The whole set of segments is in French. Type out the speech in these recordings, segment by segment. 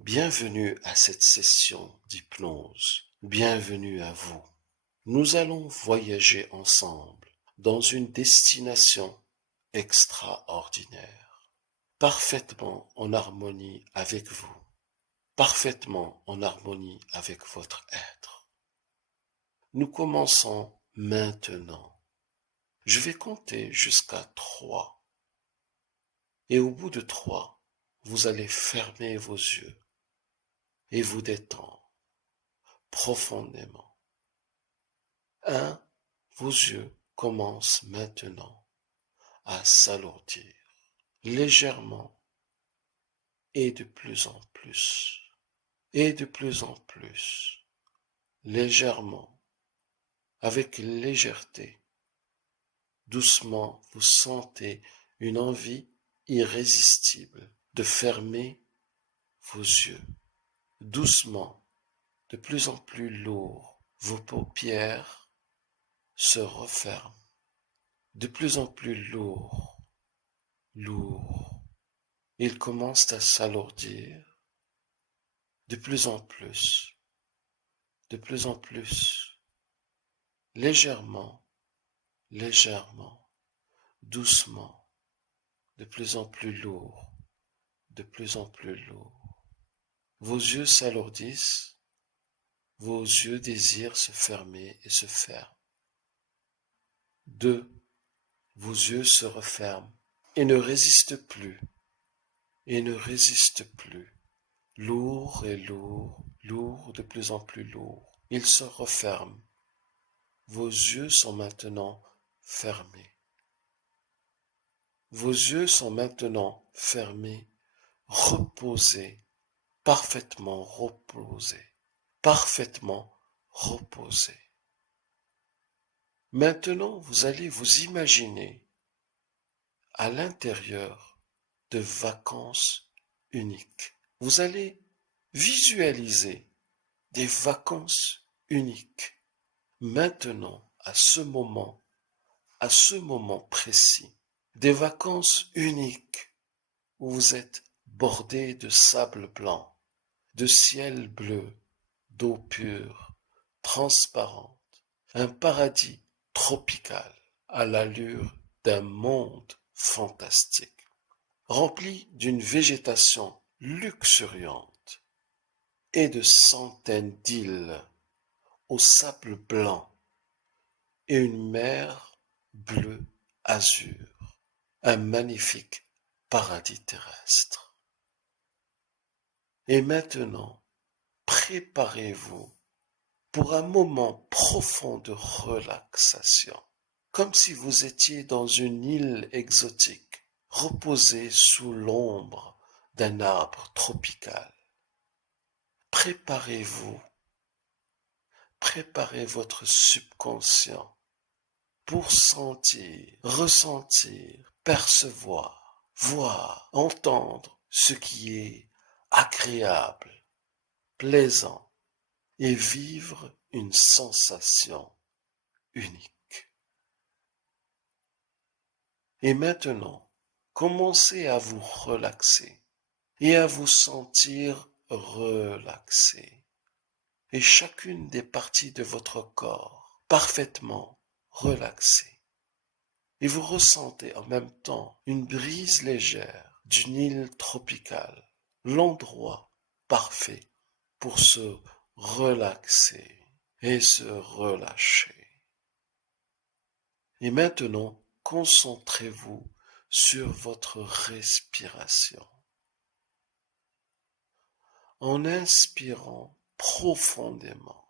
Bienvenue à cette session d'hypnose. Bienvenue à vous. Nous allons voyager ensemble dans une destination extraordinaire, parfaitement en harmonie avec vous, parfaitement en harmonie avec votre être. Nous commençons maintenant. Je vais compter jusqu'à 3. Et au bout de 3, vous allez fermer vos yeux et vous détendre profondément. 1. Vos yeux commencent maintenant à s'alourdir légèrement et de plus en plus, et de plus en plus, légèrement, avec légèreté. Doucement, vous sentez une envie irrésistible de fermer vos yeux. Doucement, de plus en plus lourd, vos paupières se referment. De plus en plus lourd. Ils commencent à s'alourdir de plus en plus, légèrement, doucement, de plus en plus lourd, de plus en plus lourd. Vos yeux s'alourdissent, vos yeux désirent se fermer et se ferment. 2. Vos yeux se referment et ne résistent plus, lourd et lourd, de plus en plus lourd. Ils se referment. Vos yeux sont maintenant fermés. Vos yeux sont maintenant fermés, reposés, parfaitement reposés. Maintenant, vous allez vous imaginer à l'intérieur de vacances uniques. Vous allez visualiser des vacances uniques. Maintenant, à ce moment précis, des vacances uniques où vous êtes bordé de sable blanc, de ciel bleu, d'eau pure, transparente, un paradis tropical à l'allure d'un monde fantastique, rempli d'une végétation luxuriante et de centaines d'îles au sable blanc et une mer bleu azur, un magnifique paradis terrestre. Et maintenant, préparez-vous pour un moment profond de relaxation, comme si vous étiez dans une île exotique, reposé sous l'ombre d'un arbre tropical. Préparez votre subconscient pour sentir, ressentir, percevoir, voir, entendre ce qui est agréable, plaisant et vivre une sensation unique. Et maintenant, commencez à vous relaxer et à vous sentir relaxé. Et chacune des parties de votre corps parfaitement relaxée. Et vous ressentez en même temps une brise légère d'une île tropicale, l'endroit parfait pour se relaxer et se relâcher. Et maintenant, concentrez-vous sur votre respiration. En inspirant profondément.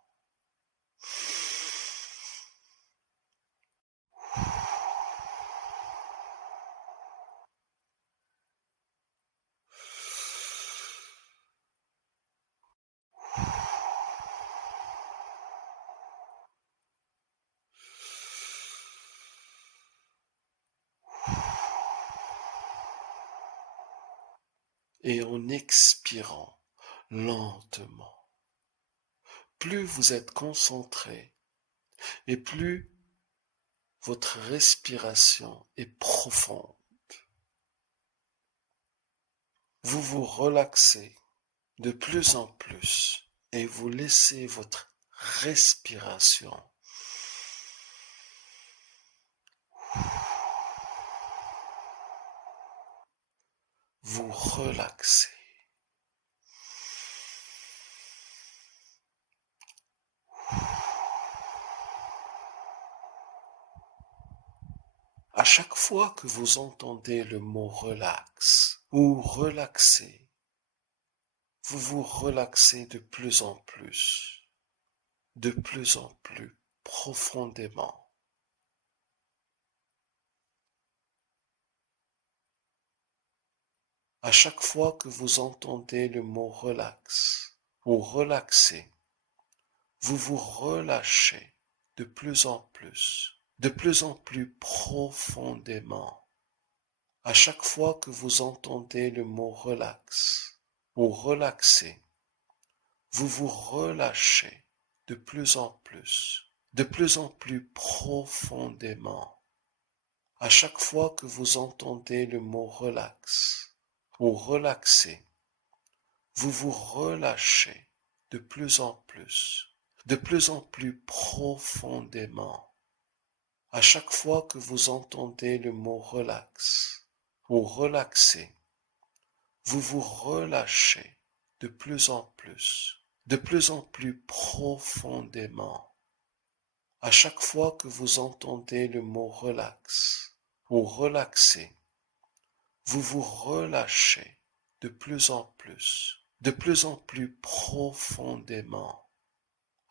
Et en expirant lentement. Plus vous êtes concentré et plus votre respiration est profonde. Vous vous relaxez de plus en plus et vous laissez votre respiration vous relaxer. À chaque fois que vous entendez le mot relax ou relaxer, vous vous relaxez de plus en plus profondément. À chaque fois que vous entendez le mot relax ou relaxer, vous vous relâchez de plus en plus profondément. À chaque fois que vous entendez le mot relax ou relaxer, vous vous relâchez de plus en plus profondément. À chaque fois que vous entendez le mot relax ou relaxer, vous vous relâchez de plus en plus profondément. À chaque fois que vous entendez le mot relax ou relaxer, vous vous relâchez de plus en plus profondément. À chaque fois que vous entendez le mot relax ou relaxer, vous vous relâchez de plus en plus profondément.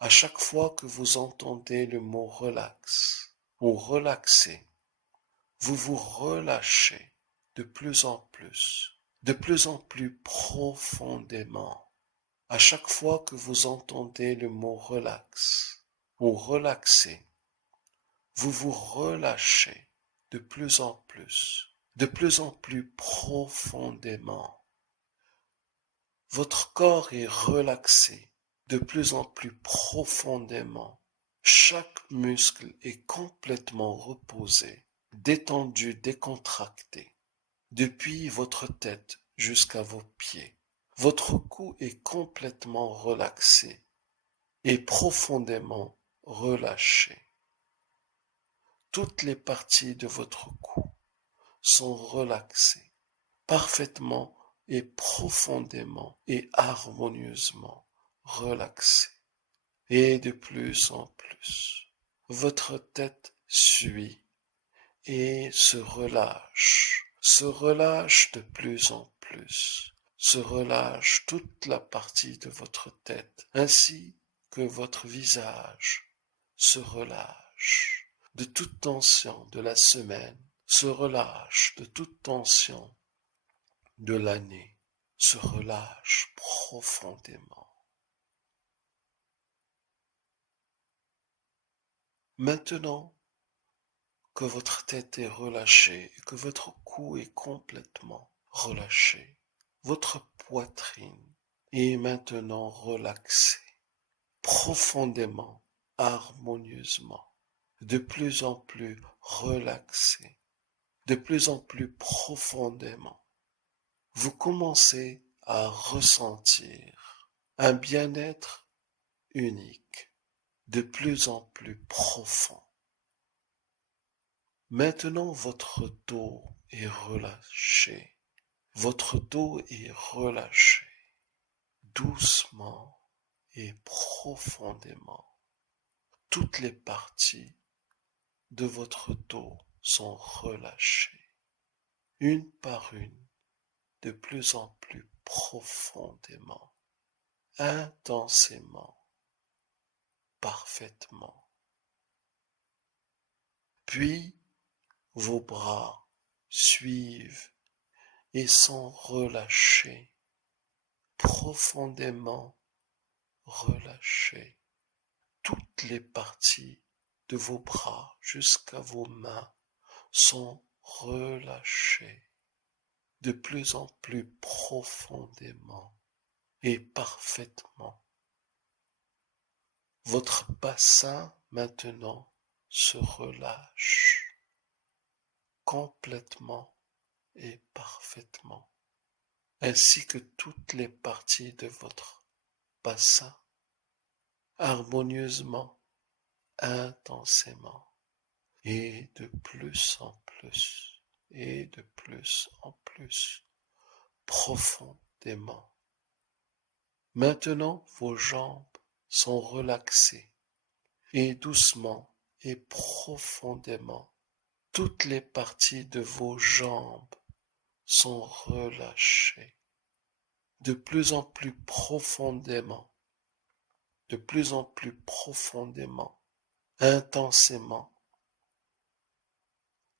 À chaque fois que vous entendez le mot relax ou relaxer, vous vous relâchez de plus en plus profondément. À chaque fois que vous entendez le mot relax ou relaxer, vous vous relâchez de plus en plus profondément. Votre corps est relaxé de plus en plus profondément. Chaque muscle est complètement reposé, détendu, décontracté, depuis votre tête jusqu'à vos pieds. Votre cou est complètement relaxé et profondément relâché. Toutes les parties de votre cou sont relaxées, parfaitement et profondément et harmonieusement relâchées. Et de plus en plus, votre tête suit et se relâche de plus en plus, se relâche toute la partie de votre tête, ainsi que votre visage se relâche de toute tension de la semaine, se relâche de toute tension de l'année, se relâche profondément. Maintenant que votre tête est relâchée et que votre cou est complètement relâché, votre poitrine est maintenant relaxée, profondément, harmonieusement, de plus en plus relaxée, de plus en plus profondément. Vous commencez à ressentir un bien-être unique, de plus en plus profond. Maintenant, votre dos est relâché. Votre dos est relâché, doucement et profondément. Toutes les parties de votre dos sont relâchées, une par une, de plus en plus profondément, intensément, parfaitement. Puis, vos bras suivent et sont relâchés, profondément relâchés. Toutes les parties de vos bras jusqu'à vos mains sont relâchées de plus en plus profondément et parfaitement. Votre bassin maintenant se relâche complètement et parfaitement. ainsi que toutes les parties de votre bassin, harmonieusement, intensément, et de plus en plus, et de plus en plus, profondément. Maintenant, vos jambes sont relaxées, et doucement et profondément, toutes les parties de vos jambes sont relâchées, de plus en plus profondément, de plus en plus profondément, intensément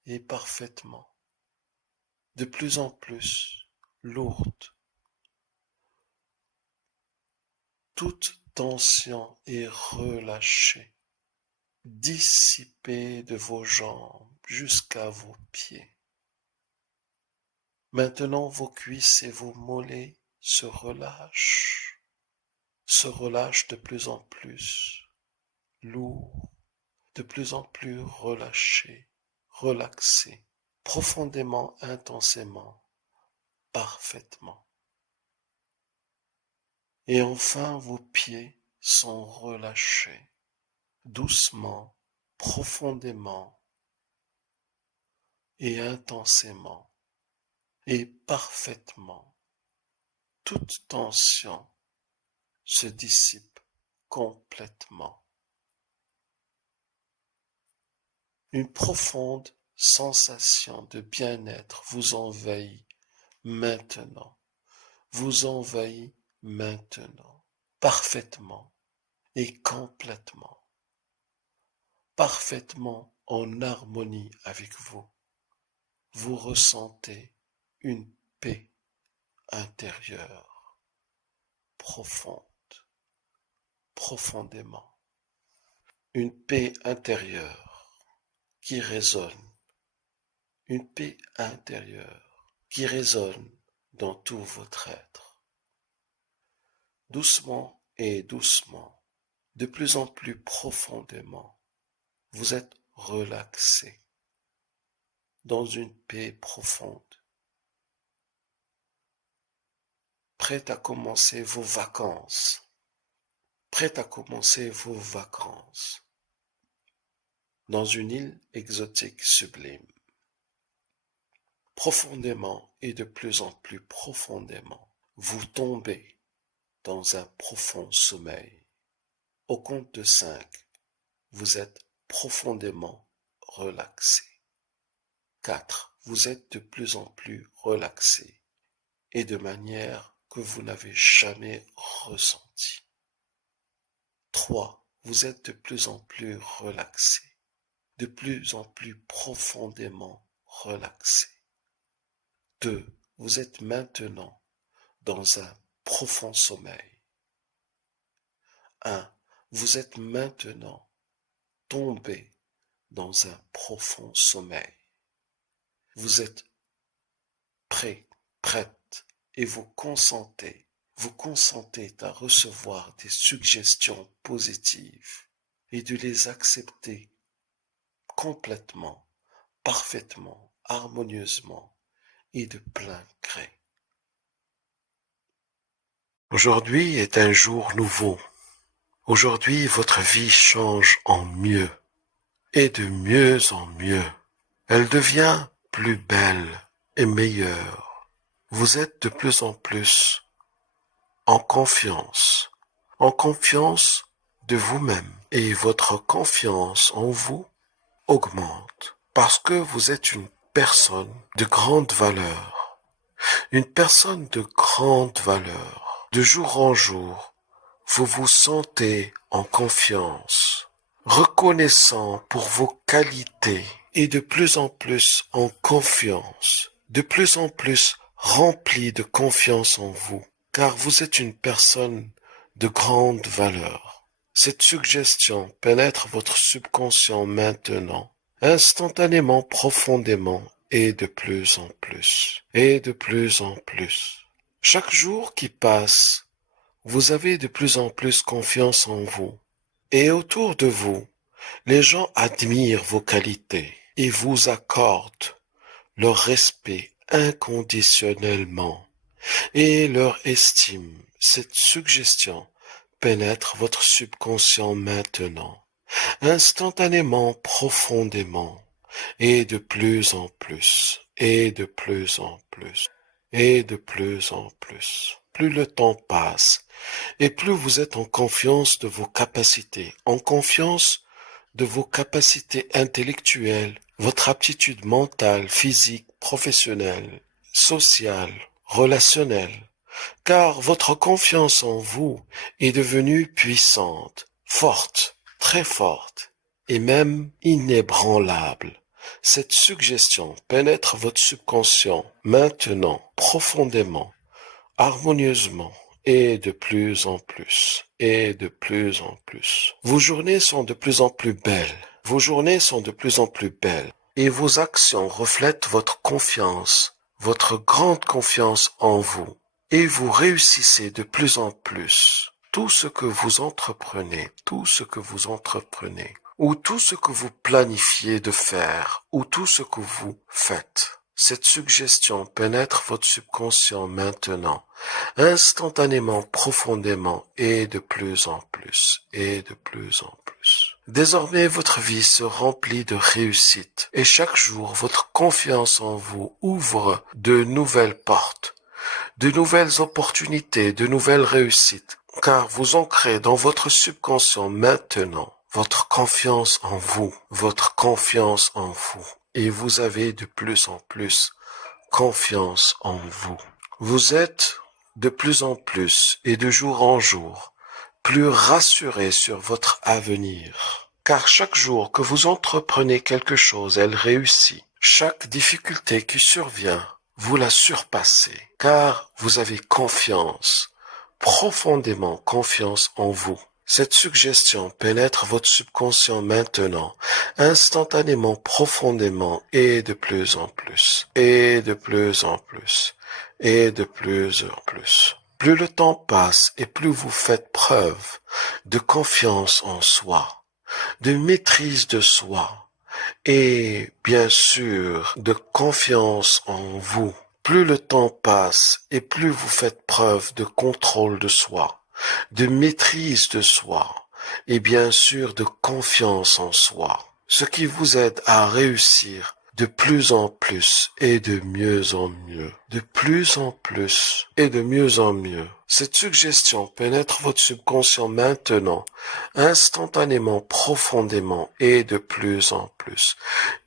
et parfaitement, de plus en plus lourde. Toute tension est relâchée, dissipée de vos jambes jusqu'à vos pieds. Maintenant, vos cuisses et vos mollets se relâchent de plus en plus, lourds, de plus en plus relâchés, relaxés, profondément, intensément, parfaitement. Et enfin, vos pieds sont relâchés, doucement, profondément et intensément et parfaitement. Toute tension se dissipe complètement. Une profonde sensation de bien-être vous envahit maintenant, parfaitement et complètement, parfaitement en harmonie avec vous. Vous ressentez une paix intérieure, profonde, profondément. Une paix intérieure qui résonne, une paix intérieure qui résonne dans tout votre être. Doucement et doucement, de plus en plus profondément, vous êtes relaxé dans une paix profonde, prêt à commencer vos vacances, dans une île exotique sublime. Profondément et de plus en plus profondément, vous tombez dans un profond sommeil. Au compte de 5, vous êtes profondément relaxé. 4, vous êtes de plus en plus relaxé et de manière que vous n'avez jamais ressentie. 3, vous êtes de plus en plus relaxé, de plus en plus profondément relaxé. 2, vous êtes maintenant dans un profond sommeil. 1, vous êtes maintenant tombé dans un profond sommeil. Vous êtes prête, et vous consentez à recevoir des suggestions positives et de les accepter complètement, parfaitement, harmonieusement et de plein gré. Aujourd'hui est un jour nouveau. Aujourd'hui, votre vie change en mieux et de mieux en mieux. Elle devient plus belle et meilleure. Vous êtes de plus en plus en confiance de vous-même, et votre confiance en vous augmente parce que vous êtes une personne de grande valeur. Une personne de grande valeur. De jour en jour, vous vous sentez en confiance, reconnaissant pour vos qualités et de plus en plus en confiance, de plus en plus rempli de confiance en vous, car vous êtes une personne de grande valeur. Cette suggestion pénètre votre subconscient maintenant, instantanément, profondément, et de plus en plus, et de plus en plus. Chaque jour qui passe, vous avez de plus en plus confiance en vous. Et autour de vous, les gens admirent vos qualités et vous accordent leur respect inconditionnellement. et leur estime. Cette suggestion pénètre votre subconscient maintenant, instantanément, profondément, et de plus en plus, et de plus en plus, et de plus en plus. Plus le temps passe, et plus vous êtes en confiance de vos capacités, en confiance de vos capacités intellectuelles, votre aptitude mentale, physique, professionnelle, sociale, relationnelle, car votre confiance en vous est devenue puissante, forte, très forte, et même inébranlable. Cette suggestion pénètre votre subconscient maintenant, profondément, harmonieusement, et de plus en plus, et de plus en plus. Vos journées sont de plus en plus belles, vos journées sont de plus en plus belles, et vos actions reflètent votre confiance, votre grande confiance en vous, et vous réussissez de plus en plus. Tout ce que vous entreprenez, tout ce que vous entreprenez, ou tout ce que vous planifiez de faire, ou tout ce que vous faites. Cette suggestion pénètre votre subconscient maintenant, instantanément, profondément, et de plus en plus, et de plus en plus. Désormais, votre vie se remplit de réussite, et chaque jour, votre confiance en vous ouvre de nouvelles portes, de nouvelles opportunités, de nouvelles réussites, car vous ancrez dans votre subconscient maintenant votre confiance en vous, votre confiance en vous, et vous avez de plus en plus confiance en vous. Vous êtes de plus en plus et de jour en jour plus rassuré sur votre avenir. Car chaque jour que vous entreprenez quelque chose, elle réussit. Chaque difficulté qui survient, vous la surpassez, car vous avez confiance, profondément confiance en vous. Cette suggestion pénètre votre subconscient maintenant, instantanément, profondément, et de plus en plus, et de plus en plus, et de plus en plus. Plus le temps passe et plus vous faites preuve de confiance en soi, de maîtrise de soi, et bien sûr de confiance en vous. Plus le temps passe et plus vous faites preuve de contrôle de soi, de maîtrise de soi et bien sûr de confiance en soi, ce qui vous aide à réussir de plus en plus et de mieux en mieux, de plus en plus et de mieux en mieux. Cette suggestion pénètre votre subconscient maintenant, instantanément, profondément et de plus en plus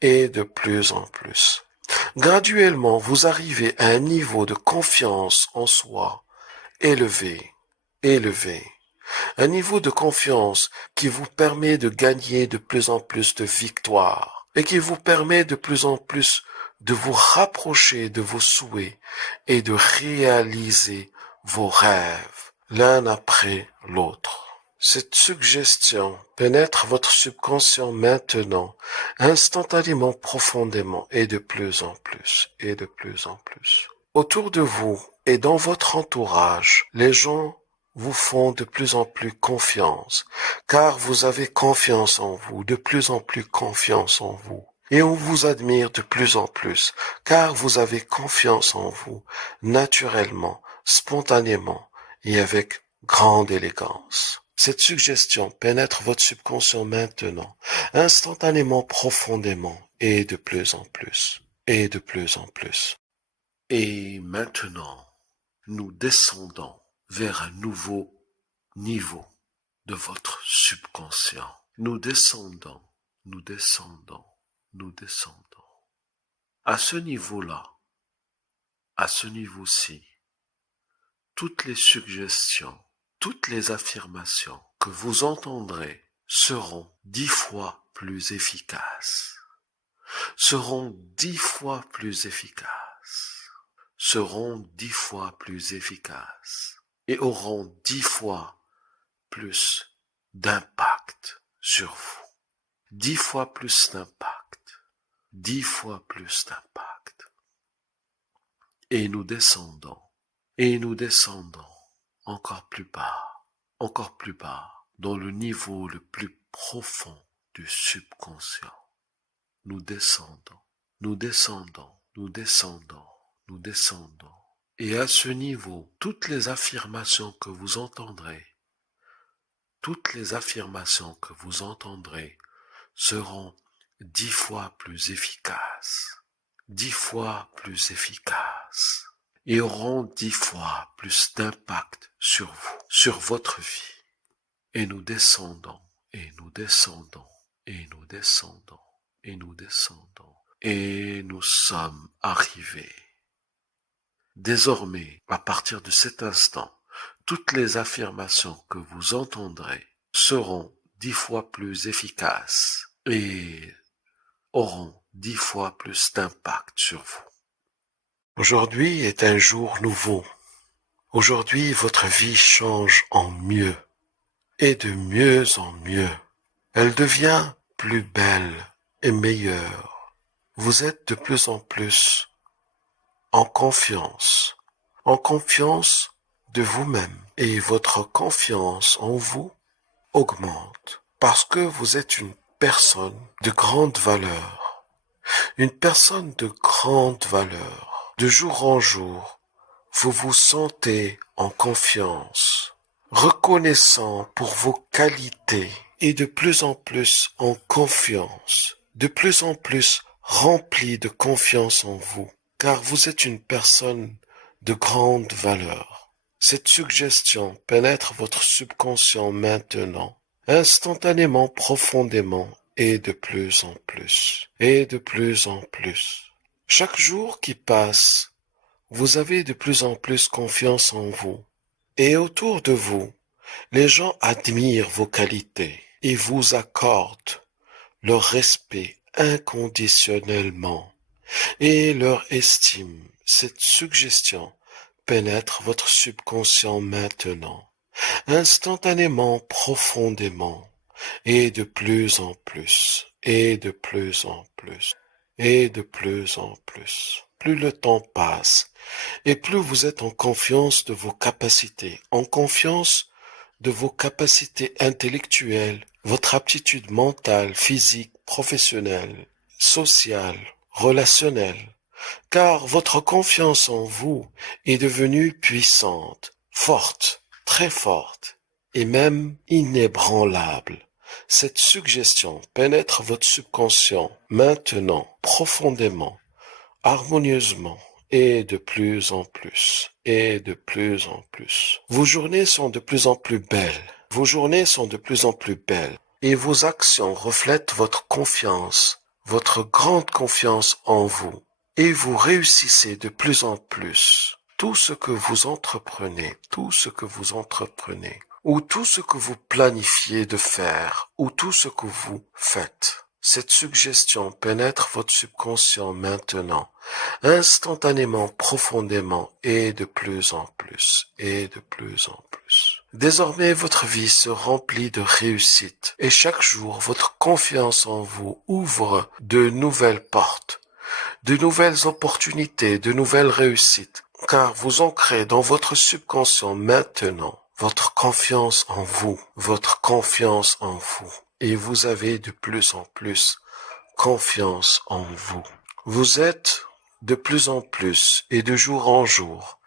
et de plus en plus. Graduellement, vous arrivez à un niveau de confiance en soi élevé, élevé. Un niveau de confiance qui vous permet de gagner de plus en plus de victoires et qui vous permet de plus en plus de vous rapprocher de vos souhaits et de réaliser vos rêves l'un après l'autre. Cette suggestion pénètre votre subconscient maintenant, instantanément, profondément et de plus en plus et de plus en plus. Autour de vous et dans votre entourage, les gens vous font de plus en plus confiance, car vous avez confiance en vous, de plus en plus confiance en vous. Et on vous admire de plus en plus, car vous avez confiance en vous, naturellement, spontanément et avec grande élégance. Cette suggestion pénètre votre subconscient maintenant, instantanément, profondément, et de plus en plus, et de plus en plus. Et maintenant, nous descendons vers un nouveau niveau de votre subconscient. Nous descendons, nous descendons, nous descendons. À ce niveau-là, à ce niveau-ci, toutes les suggestions, toutes les affirmations que vous entendrez seront 10 fois plus efficaces, seront 10 fois plus efficaces, seront 10 fois plus efficaces et auront 10 fois plus d'impact sur vous. 10 fois plus d'impact, 10 fois plus d'impact. Et nous descendons, et nous descendons encore plus bas, dans le niveau le plus profond du subconscient. Nous descendons, nous descendons, nous descendons, nous descendons, Et à ce niveau, toutes les affirmations que vous entendrez, seront 10 fois plus efficaces, 10 fois plus efficaces, et auront 10 fois plus d'impact sur vous, sur votre vie. Et nous descendons, et nous descendons, et nous descendons, et nous descendons, et nous sommes arrivés. Désormais, à partir de cet instant, toutes les affirmations que vous entendrez seront 10 fois plus efficaces et auront 10 fois plus d'impact sur vous. Aujourd'hui est un jour nouveau. Aujourd'hui, votre vie change en mieux et de mieux en mieux. Elle devient plus belle et meilleure. Vous êtes de plus en plus en confiance de vous-même, et votre confiance en vous augmente parce que vous êtes une personne de grande valeur. Une personne de grande valeur. De jour en jour, vous vous sentez en confiance, reconnaissant pour vos qualités et de plus en plus en confiance, de plus en plus rempli de confiance en vous, car vous êtes une personne de grande valeur. Cette suggestion pénètre votre subconscient maintenant, instantanément, profondément, et de plus en plus, et de plus en plus. Chaque jour qui passe, vous avez de plus en plus confiance en vous. Et autour de vous, les gens admirent vos qualités et vous accordent leur respect inconditionnellement et leur estime. Cette suggestion pénètre votre subconscient maintenant, instantanément, profondément, et de plus en plus, et de plus en plus, et de plus en plus. Plus le temps passe, et plus vous êtes en confiance de vos capacités, en confiance de vos capacités intellectuelles, votre aptitude mentale, physique, professionnelle, sociale, relationnelle, car votre confiance en vous est devenue puissante, forte, très forte, et même inébranlable. Cette suggestion pénètre votre subconscient maintenant, profondément, harmonieusement, et de plus en plus, et de plus en plus. Vos journées sont de plus en plus belles, vos journées sont de plus en plus belles, et vos actions reflètent votre confiance, votre grande confiance en vous, et vous réussissez de plus en plus. Tout ce que vous entreprenez, ou tout ce que vous planifiez de faire, ou tout ce que vous faites. Cette suggestion pénètre votre subconscient maintenant, instantanément, profondément, et de plus en plus, et de plus en plus. Désormais, votre vie se remplit de réussite, et chaque jour, votre confiance en vous ouvre de nouvelles portes, de nouvelles opportunités, de nouvelles réussites, car vous ancrez dans votre subconscient maintenant votre confiance en vous, et vous avez de plus en plus confiance en vous. Vous êtes de plus en plus et de jour en jour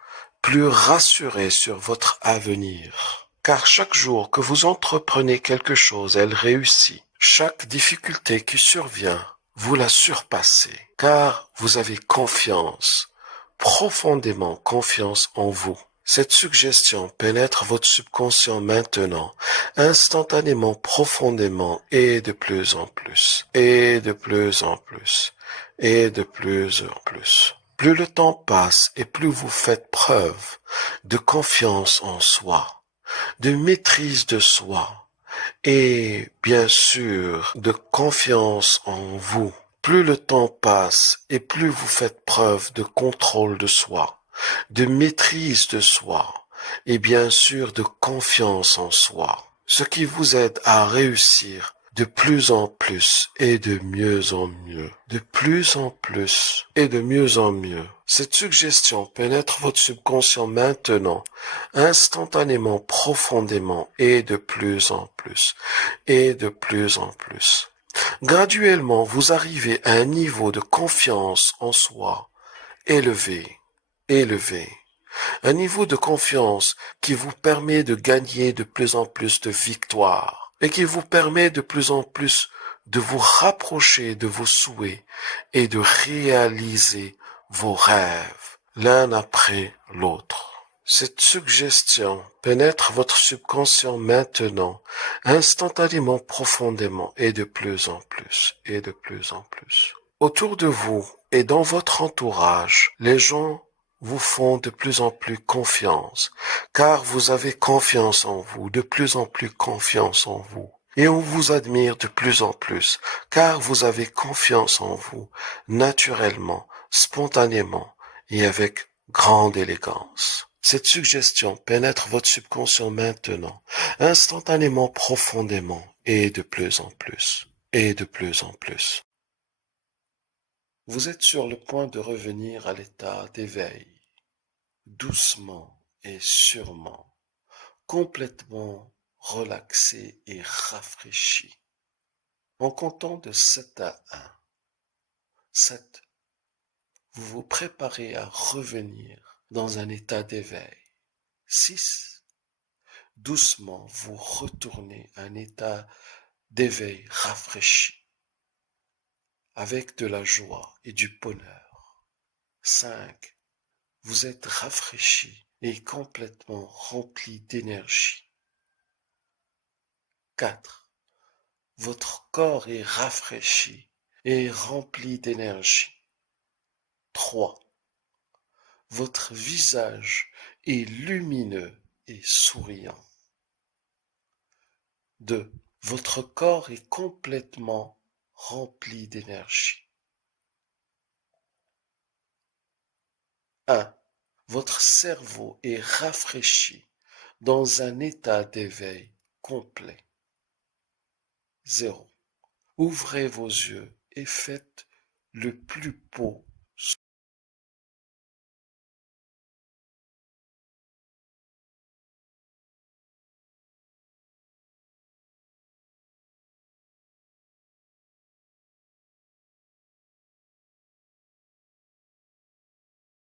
plus rassuré sur votre avenir, car chaque jour que vous entreprenez quelque chose, elle réussit. Chaque difficulté qui survient, vous la surpassez, car vous avez confiance, profondément confiance en vous. Cette suggestion pénètre votre subconscient maintenant, instantanément, profondément, et de plus en plus, et de plus en plus, et de plus en plus. Plus le temps passe et plus vous faites preuve de confiance en soi, de maîtrise de soi, et bien sûr de confiance en vous. Plus le temps passe et plus vous faites preuve de contrôle de soi, de maîtrise de soi et bien sûr de confiance en soi, ce qui vous aide à réussir de plus en plus et de mieux en mieux, de plus en plus et de mieux en mieux. Cette suggestion pénètre votre subconscient maintenant, instantanément, profondément et de plus en plus et de plus en plus. Graduellement, vous arrivez à un niveau de confiance en soi élevé, élevé. Un niveau de confiance qui vous permet de gagner de plus en plus de victoires et qui vous permet de plus en plus de vous rapprocher de vos souhaits et de réaliser vos rêves l'un après l'autre. Cette suggestion pénètre votre subconscient maintenant, instantanément, profondément, et de plus en plus, et de plus en plus. Autour de vous et dans votre entourage, les gens vous font de plus en plus confiance, car vous avez confiance en vous, de plus en plus confiance en vous. Et on vous admire de plus en plus, car vous avez confiance en vous, naturellement, spontanément et avec grande élégance. Cette suggestion pénètre votre subconscient maintenant, instantanément, profondément, et de plus en plus, et de plus en plus. Vous êtes sur le point de revenir à l'état d'éveil, doucement et sûrement, complètement relaxé et rafraîchi. En comptant de 7 à 1, 7, vous vous préparez à revenir dans un état d'éveil. 6, doucement vous retournez à un état d'éveil rafraîchi, avec de la joie et du bonheur. 5, vous êtes rafraîchi et complètement rempli d'énergie. 4, votre corps est rafraîchi et rempli d'énergie. 3, votre visage est lumineux et souriant. 2, votre corps est complètement rempli d'énergie. 1, votre cerveau est rafraîchi dans un état d'éveil complet. 0, ouvrez vos yeux et faites le plus beau